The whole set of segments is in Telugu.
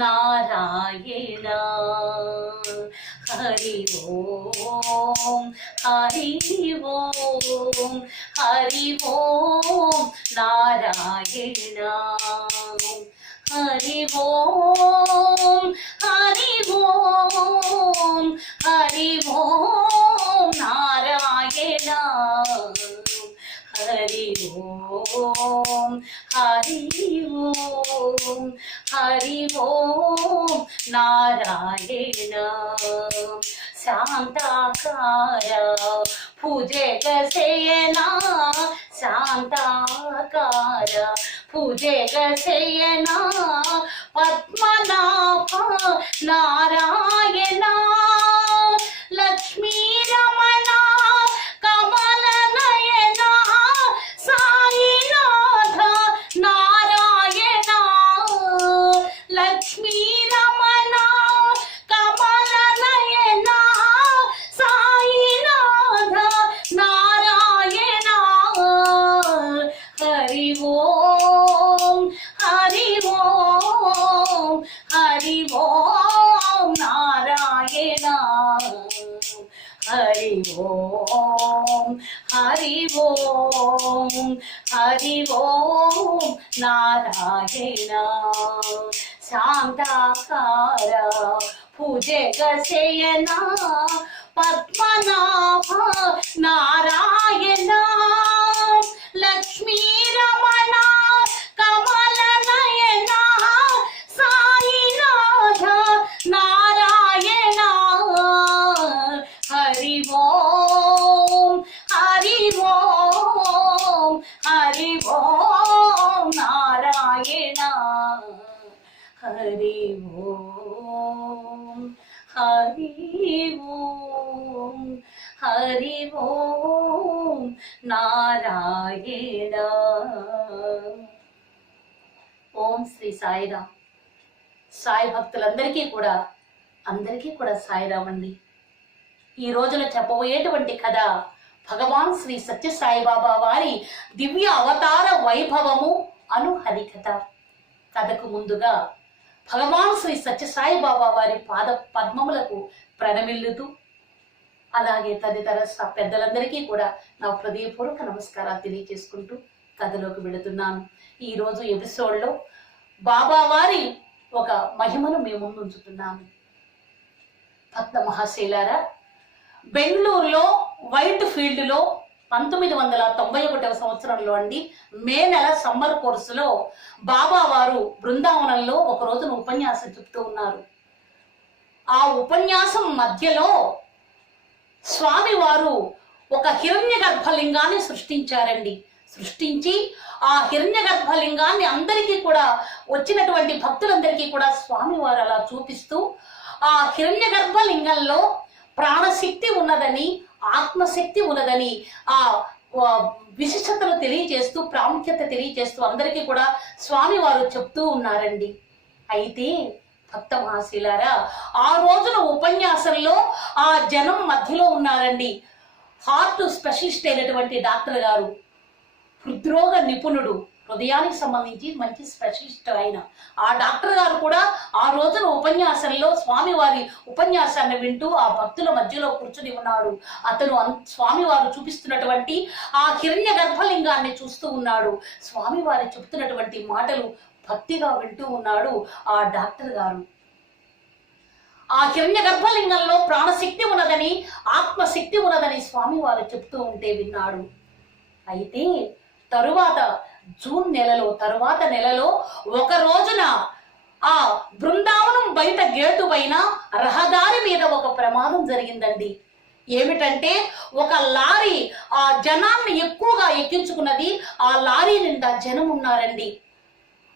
నారాయణ. హరి ఓం హరి ఓం హరి ఓం నారాయణ. హరి ఓం హరి ఓం హరి ఓం నారాయణ. హరి ఓం హరి ఓం హరి ఓం నారాయణ. శాంతాకార భుజగశయన శాంతాకార భుజగశయన పద్మనాభ నారాయణ. లక్ష్మీ రమణ కమల నయన సాయినాథ నారాయణ. లక్ష్మీ రమణ కమల నయన సాయినాథ నారాయణ. హరి ఓం హరి ఓం హరి ఓం నారాయణ. హరి ఓం హరి ఓం హరి ఓం నారాయణ. శాంతాకార భుజగశయన పద్మనాభ నారాయణ. లక్ష్మీ రమణ కమల నయన సాయినాథ నారాయణ. హరి ఓం హరి ఓం హరి ఓం నారాయణ. హరి ఓం హరి ఓం హరి ఓం నారాయణ. ఓం శ్రీ సాయిరామ్. సాయి భక్తులందరికీ కూడా సాయిరామ్ అండి. ఈ రోజున చెప్పబోయేటువంటి కథ భగవాన్ శ్రీ సత్య సాయిబాబా వారి దివ్య అవతార వైభవము అను హరికథ. కథకు ముందుగా భగవాన్ శ్రీ సత్య సాయిబాబా వారి పాద పద్మములకు ప్రణమిల్లుతూ అలాగే తదితర పెద్దలందరికీ కూడా నా హృదయపూర్వక నమస్కారాలు తెలియజేసుకుంటూ కథలోకి వెళుతున్నాను. ఈరోజు ఎపిసోడ్లో బాబా వారి ఒక మహిమను మేము ముందుంచుతున్నాము. భక్త మహాశైలారా, బెంగళూరులో వైట్ ఫీల్డ్లో 1991 సంవత్సరంలో అండి మే నెల సమ్మర్ కోర్సులో బాబా వారు బృందావనంలో ఒక రోజున ఉపన్యాసం చెప్తూ ఉన్నారు. ఆ ఉపన్యాసం మధ్యలో స్వామి వారు ఒక హిరణ్య గర్భలింగాన్ని సృష్టించారండి. సృష్టించి ఆ హిరణ్య గర్భలింగాన్ని అందరికీ కూడా వచ్చినటువంటి భక్తులందరికీ కూడా స్వామి వారు అలా చూపిస్తూ ఆ హిరణ్య గర్భలింగంలో ప్రాణశక్తి ఉన్నదని, ఆత్మశక్తి ఉన్నదని ఆ విశిష్టతను తెలియజేస్తూ, ప్రాముఖ్యత తెలియజేస్తూ అందరికీ కూడా స్వామి వారు చెప్తూ ఉన్నారండి. అయితే భక్త మహాశీలారా, ఆ రోజున ఉపన్యాసంలో ఆ జనం మధ్యలో ఉన్నారండి హార్ట్ స్పెషలిస్ట్ అయినటువంటి డాక్టర్ గారు, హృద్రోగ నిపుణుడు, హృదయానికి సంబంధించి మంచి స్పెషలిస్ట్ అయిన ఆ డాక్టర్ గారు కూడా ఆ రోజున ఉపన్యాసంలో స్వామివారి ఉపన్యాసాన్ని వింటూ ఆ భక్తుల మధ్యలో కూర్చుని ఉన్నాడు. అతను స్వామివారు చూపిస్తున్నటువంటి ఆ హిరణ్య గర్భలింగాన్ని చూస్తూ ఉన్నాడు. స్వామివారి చెబుతున్నటువంటి మాటలు భక్తిగా వింటూ ఉన్నాడు ఆ డాక్టర్ గారు. ఆ హిరణ్య గర్భలింగంలో ప్రాణశక్తి ఉన్నదని, ఆత్మశక్తి ఉన్నదని స్వామివారు చెప్తూ ఉంటే విన్నాడు. అయితే జూన్ నెలలో తరువాత నెలలో ఒక రోజున ఆ బృందావనం బయట గేటు పైన రహదారి మీద ఒక ప్రమాదం జరిగిందండి. ఏమిటంటే ఒక లారీ ఆ జనాన్ని ఎక్కువగా ఎక్కించుకున్నది. ఆ లారీ నిండా జనం ఉన్నారండి.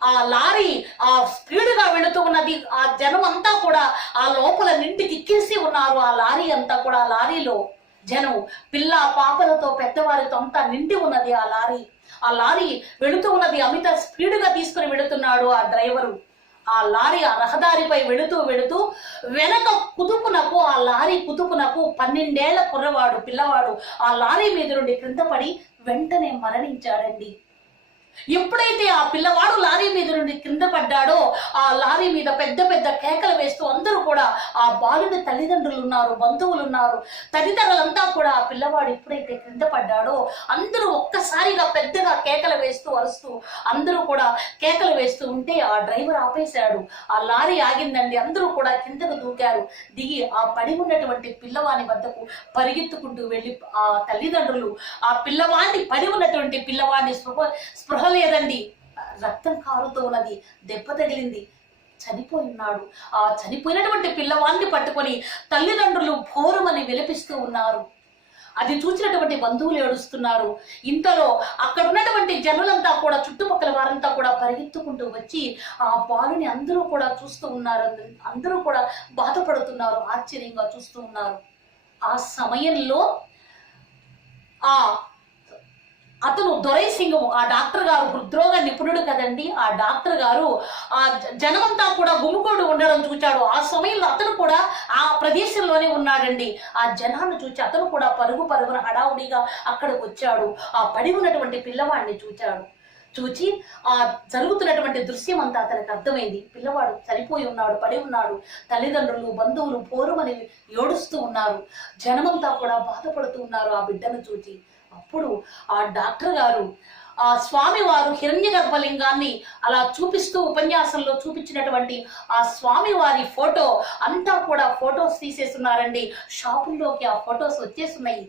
ఆ లారీ ఆ స్పీడ్గా వెళుతూ ఉన్నది. ఆ జనం అంతా కూడా ఆ లోపల నిండికిక్కేసి ఉన్నారు. ఆ లారీ అంతా కూడా, ఆ లారీలో జనం పిల్ల పాపలతో పెద్దవారితో అంతా నిండి ఉన్నది ఆ లారీ. ఆ లారీ వెళుతూ ఉన్నది. అమిత స్పీడ్గా తీసుకుని వెళుతున్నాడు ఆ డ్రైవరు. ఆ లారీ ఆ రహదారిపై వెళుతూ వెనక కుదుపునకు, ఆ లారీ కుదుపునకు 12 ఏళ్ల కుర్రవాడు పిల్లవాడు ఆ లారీ మీద నుండి క్రింద పడి వెంటనే మరణించాడండి. ఎప్పుడైతే ఆ పిల్లవాడు లారీ మీద నుండి కింద పడ్డాడో ఆ లారీ మీద పెద్ద పెద్ద కేకలు వేస్తూ అందరూ కూడా, ఆ బాలుని తల్లిదండ్రులు ఉన్నారు, బంధువులు ఉన్నారు, తదితరులంతా కూడా ఆ పిల్లవాడు ఎప్పుడైతే కింద పడ్డాడో అందరూ ఒక్కసారిగా పెద్దగా కేకలు వేస్తూ అరుస్తూ అందరూ కూడా కేకలు వేస్తూ ఉంటే ఆ డ్రైవర్ ఆపేశాడు. ఆ లారీ ఆగిందండి. అందరూ కూడా కిందకు దూకారు. దిగి ఆ పడి ఉన్నటువంటి పిల్లవాని వద్దకు పరిగెత్తుకుంటూ వెళ్ళి ఆ తల్లిదండ్రులు ఆ పిల్లవాడిని, పడి ఉన్నటువంటి పిల్లవాడిని స్పృహ లేదండి, రక్తం కారుతూ ఉన్నది, దెబ్బ తగిలింది, చనిపోయి ఉన్నాడు. ఆ చనిపోయినటువంటి పిల్లవాడిని పట్టుకొని తల్లిదండ్రులు భోరుమని విలపిస్తూ ఉన్నారు. అది చూసినటువంటి బంధువులు ఏడుస్తున్నారు. ఇంతలో అక్కడ ఉన్నటువంటి జనులంతా కూడా, చుట్టుపక్కల వారంతా కూడా పరిగెత్తుకుంటూ వచ్చి ఆ బాలుని అందరూ కూడా చూస్తూ ఉన్నారు. అందరూ కూడా బాధపడుతున్నారు, ఆశ్చర్యంగా చూస్తూ ఉన్నారు. ఆ సమయంలో అతను దొరై సింగ్, ఆ డాక్టర్ గారు హృద్రోగ నిపుణుడు కదండి, ఆ డాక్టర్ గారు ఆ జనమంతా కూడా గుమిగూడి ఉండడం చూచాడు. ఆ సమయంలో అతను కూడా ఆ ప్రదేశంలోనే ఉన్నాడండి. ఆ జనాన్ని చూచి అతను కూడా పరుగున హడావుడిగా అక్కడికి వచ్చాడు. ఆ పడి ఉన్నటువంటి పిల్లవాడిని చూచి ఆ జరుగుతున్నటువంటి దృశ్యం అంతా అతనికి అర్థమైంది. పిల్లవాడు చనిపోయి ఉన్నాడు, పడి ఉన్నాడు. తల్లిదండ్రులు, బంధువులు పోరుమని ఏడుస్తూ ఉన్నారు. జనమంతా కూడా బాధపడుతూ ఉన్నారు ఆ బిడ్డను చూచి. అప్పుడు ఆ డాక్టర్ గారు, ఆ స్వామి వారు హిరణ్య గర్భలింగాన్ని అలా చూపిస్తూ ఉపన్యాసంలో చూపించినటువంటి ఆ స్వామి వారి ఫోటో అంతా కూడా ఫొటోస్ తీసేస్తున్నారండి. షాపుల్లోకి ఆ ఫొటోస్ వచ్చేస్తున్నాయి.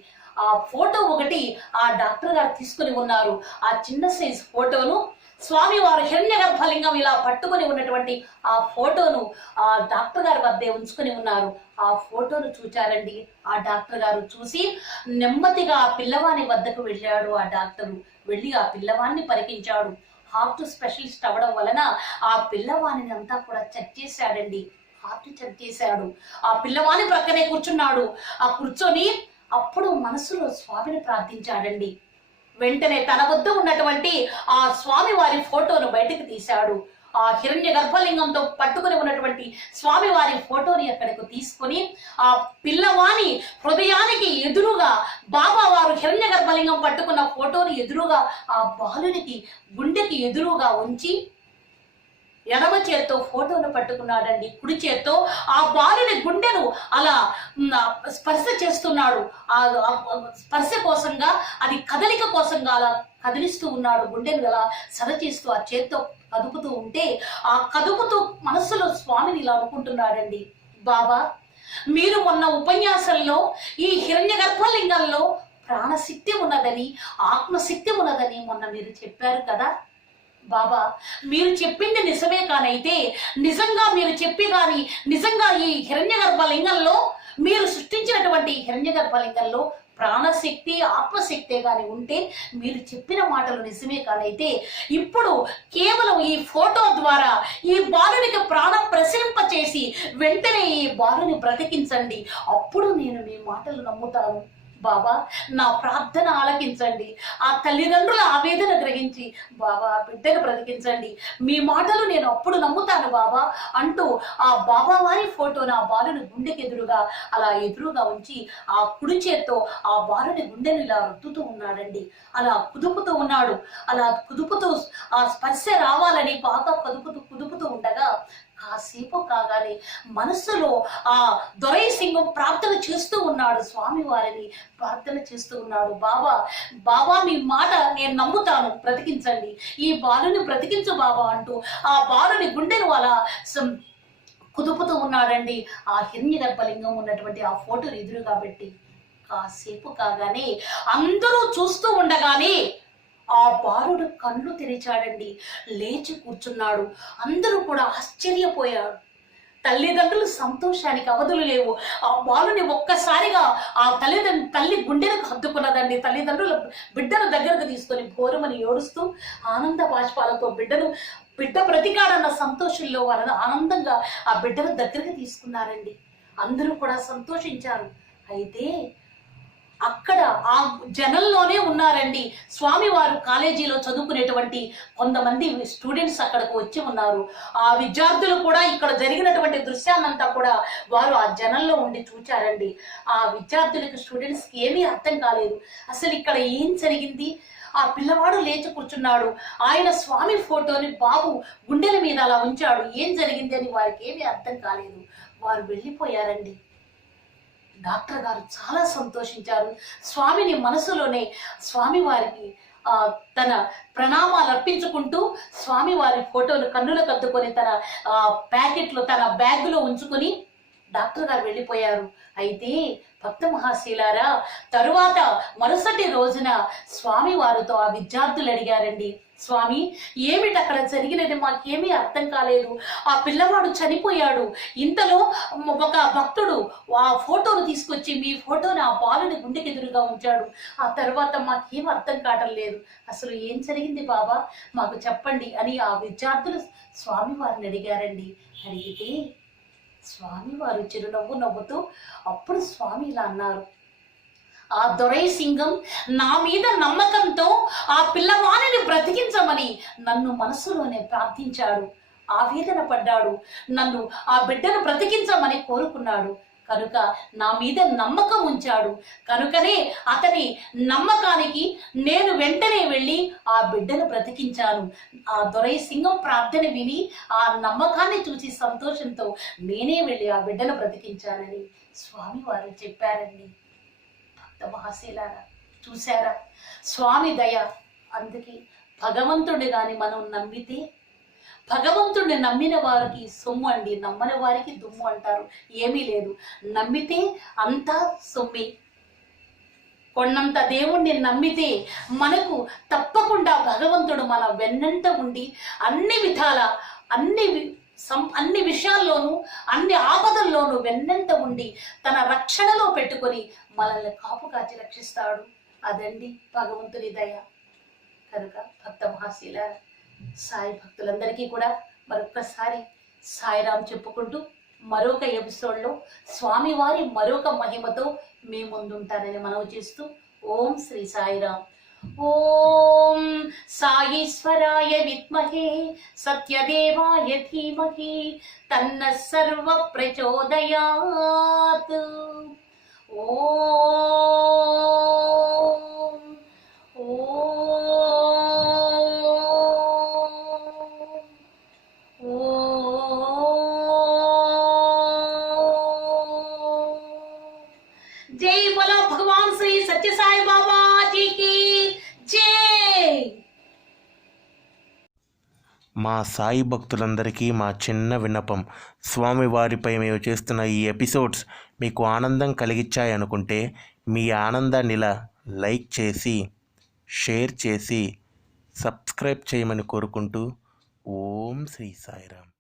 ఆ ఫోటో ఒకటి ఆ డాక్టర్ గారు తీసుకుని ఉన్నారు. ఆ చిన్న సైజ్ ఫోటోను స్వామి వారు హిరణ్య గర్భలింగం ఇలా పట్టుకుని ఉన్నటువంటి ఆ ఫోటోను ఆ డాక్టర్ గారి వద్దే ఉంచుకుని ఉన్నారు. ఆ ఫోటోను చూచారండి. ఆ డాక్టర్ గారు చూసి నెమ్మదిగా ఆ పిల్లవాని వద్దకు వెళ్ళాడు. ఆ డాక్టరు వెళ్ళి ఆ పిల్లవాన్ని పరికించాడు. హార్ట్ స్పెషలిస్ట్ అవ్వడం వలన ఆ పిల్లవాణిని అంతా కూడా చెక్ చేశాడండి. హార్ట్ చెక్ చేశాడు. ఆ పిల్లవాని ప్రక్కనే కూర్చున్నాడు. ఆ కూర్చొని అప్పుడు మనసులో స్వామిని ప్రార్థించాడండి. వెంటనే తన వద్ద ఉన్నటువంటి ఆ స్వామి వారి ఫోటోను బయటకు తీశాడు. ఆ హిరణ్య గర్భలింగంతో పట్టుకుని ఉన్నటువంటి స్వామి వారి ఫోటోని అక్కడికి తీసుకొని ఆ పిల్లవాని హృదయానికి ఎదురుగా, బాబా వారు హిరణ్య గర్భలింగం పట్టుకున్న ఫోటోని ఎదురుగా ఆ బాలునికి గుండెకి ఎదురుగా ఉంచి ఎడమ చేత్తో ఫోటోను పట్టుకున్నాడండి. కుడి చేత్తో ఆ బాలుని గుండెను అలా స్పర్శ చేస్తున్నాడు. ఆ స్పర్శ కోసంగా, అది కదలిక కోసంగా అలా కదిలిస్తూ ఉన్నాడు. గుండెను అలా సరచేస్తూ ఆ చేత్తో కదుపుతూ ఉంటే ఆ కదుపుతూ మనస్సులో స్వామిని ఇలా అనుకుంటున్నాడండి, బాబా మీరు మొన్న ఉపన్యాసంలో ఈ హిరణ్య గర్భలింగంలో ప్రాణశక్తి ఉన్నదని, ఆత్మశక్తి ఉన్నదని మొన్న మీరు చెప్పారు కదా బాబా, మీరు చెప్పింది నిజమే కానైతే, నిజంగా మీరు చెప్పి కానీ నిజంగా ఈ హిరణ్య గర్భలింగంలో, మీరు సృష్టించినటువంటి హిరణ్య గర్భలింగంలో ప్రాణశక్తి, ఆత్మశక్తే కాని ఉంటే, మీరు చెప్పిన మాటలు నిజమే కానైతే, ఇప్పుడు కేవలం ఈ ఫోటో ద్వారా ఈ బాలునికి ప్రాణం ప్రసరింప చేసి వెంటనే ఈ బాలుని బ్రతికించండి, అప్పుడు నేను మీ మాటలు నమ్ముతాను బాబా, నా ప్రార్థన ఆలకించండి. ఆ తల్లిదండ్రుల ఆవేదన గ్రహించి బాబా బిడ్డను బ్రతికించండి, మీ మాటలు నేను అప్పుడు నమ్ముతాను బాబా అంటూ ఆ బాబా వారి ఫోటోను ఆ బాలుని గుండెకి ఎదురుగా అలా ఎదురుగా ఉంచి ఆ కుడి చేత్తో ఆ బాలుని గుండెను ఇలా రుద్దుతూ ఉన్నాడండి. అలా కుదుపుతూ ఉన్నాడు. అలా కుదుపుతూ ఆ స్పర్శ రావాలని బాగా కుదుపుతూ ఉండగా కాసేపు కాగానే మనస్సులో ఆ దొరై సింగ్ ప్రార్థన చేస్తూ ఉన్నాడు. స్వామి వారిని ప్రార్థన చేస్తూ ఉన్నాడు, బాబా మీ మాట నేను నమ్ముతాను, బ్రతికించండి, ఈ బాలుని బ్రతికించు బాబా అంటూ ఆ బాలుని గుండెను అలా కుదుపుతూ ఉన్నాడండి. ఆ హిరణ్య గర్భలింగం ఉన్నటువంటి ఆ ఫోటోను ఎదురుగా పెట్టి కాసేపు కాగానే అందరూ చూస్తూ ఉండగానే ఆ బాలుడు కళ్ళు తెరిచాడండి, లేచి కూర్చున్నాడు. అందరూ కూడా ఆశ్చర్యపోయారు. తల్లిదండ్రులు సంతోషానికి అవధులు లేవు. ఆ బాలుని ఒక్కసారిగా ఆ తల్లి గుండెలకు హత్తుకున్నదండి. తల్లిదండ్రులు బిడ్డను దగ్గరకు తీసుకొని భోరుమని ఏడుస్తూ ఆనంద బాష్పాలతో బిడ్డ బ్రతికాడన్న సంతోషంలో వాళ్ళని ఆనందంగా ఆ బిడ్డను దగ్గరకు తీసుకున్నారండి. అందరూ కూడా సంతోషించారు. అయితే అక్కడ ఆ జనంలోనే ఉన్నారండి స్వామివారు కాలేజీలో చదువుకునేటువంటి కొంతమంది స్టూడెంట్స్ అక్కడికి వచ్చి ఉన్నారు. ఆ విద్యార్థులు కూడా ఇక్కడ జరిగినటువంటి దృశ్యాన్నంతా కూడా వారు ఆ జనంలో ఉండి చూచారండి. ఆ విద్యార్థులకు, స్టూడెంట్స్కి ఏమీ అర్థం కాలేదు. అసలు ఇక్కడ ఏం జరిగింది, ఆ పిల్లవాడు లేచి కూర్చున్నాడు. ఆయన స్వామి ఫోటోని బాబు గుండెల మీద అలా ఉంచాడు. ఏం జరిగింది అని వారికి ఏమీ అర్థం కాలేదు. వారు వెళ్ళిపోయారండి. డాక్టర్ గారు చాలా సంతోషించారు. స్వామిని మనసులోనే స్వామి వారికి తన ప్రణామాలు అర్పించుకుంటూ స్వామి వారి ఫోటోలు కన్నులకు అద్దుకొని తన ప్యాకెట్లో తన బ్యాగులో ఉంచుకొని డాక్టర్ గారు వెళ్ళిపోయారు. అయితే భక్త మహాశీలారా, తరువాత మరుసటి రోజున స్వామి వారితో ఆ విద్యార్థులు అడిగారండి, స్వామి ఏమిటి అక్కడ జరిగినది, మాకేమీ అర్థం కాలేదు. ఆ పిల్లవాడు చనిపోయాడు. ఇంతలో ఒక భక్తుడు ఆ ఫోటోను తీసుకొచ్చి మీ ఫోటోని ఆ బాలుని గుండెకి ఎదురుగా ఉంచాడు. ఆ తర్వాత మాకేం అర్థం కావటం లేదు. అసలు ఏం జరిగింది బాబా, మాకు చెప్పండి అని ఆ విద్యార్థులు స్వామి వారిని అడిగారండి. అడిగితే స్వామి వారు చిరునవ్వు నవ్వుతూ అప్పుడు స్వామి ఇలా అన్నారు, ఆ దొరై సింగం నా మీద నమ్మకంతో ఆ పిల్లవాణిని బ్రతికించమని నన్ను మనసులోనే ప్రార్థించాడు. ఆవేదన పడ్డాడు. నన్ను ఆ బిడ్డను బ్రతికించమని కోరుకున్నాడు. కనుక నా మీద నమ్మకం ఉంచాడు. కనుకనే అతని నమ్మకానికి నేను వెంటనే వెళ్ళి ఆ బిడ్డను బ్రతికించాను. ఆ దొరై సింగం ప్రార్థన విని ఆ నమ్మకాన్ని చూసి సంతోషంతో నేనే వెళ్ళి ఆ బిడ్డను బ్రతికించానని స్వామి వారు చెప్పారండి. భక్త మహాశీలారా, చూశారా స్వామి దయ. అందుకే భగవంతుడి గాని మనం నమ్మితే, భగవంతుడిని నమ్మిన వారికి సొమ్ము అండి, నమ్మని వారికి దుమ్ము అంటారు. ఏమీ లేదు, నమ్మితే అంతా సొమ్మి. కొన్నంత దేవుణ్ణి నమ్మితే మనకు తప్పకుండా భగవంతుడు మన వెన్నంట ఉండి అన్ని విధాల అన్ని విషయాల్లోనూ అన్ని ఆపదల్లోనూ వెన్నంట ఉండి తన రక్షణలో పెట్టుకొని మనల్ని కాపు కాచి రక్షిస్తాడు. అదండి భగవంతుని దయ. కనుక భక్త మహాశీలారా, సాయి భక్తులందరికీ కూడా మరొక్కసారి సాయిరాం చెప్పుకుంటూ మరొక ఎపిసోడ్లో స్వామివారి మరొక మహిమతో మీ ముందుంటానని మనవి చేస్తూ ఓం శ్రీ సాయిరాం. ఓం సాయీశ్వరాయ విద్మహే సత్యదేవాయ ధీమహి తన్న సర్వ ప్రచోదయాత్. ఓం जय बोलो भगवान श्री सत्य साई बाबा जी की जय. మా సాయి భక్తులందరికీ మా చిన్న విన్నపం, స్వామివారిపై మేము చేస్తున్న ఈ ఎపిసోడ్స్ మీకు ఆనందం కలిగించాయనుకుంటే మీ ఆనందాన్ని ఇలా లైక్ చేసి షేర్ చేసి సబ్స్క్రైబ్ చేయమని కోరుకుంటూ ఓం శ్రీ సాయిరామ్.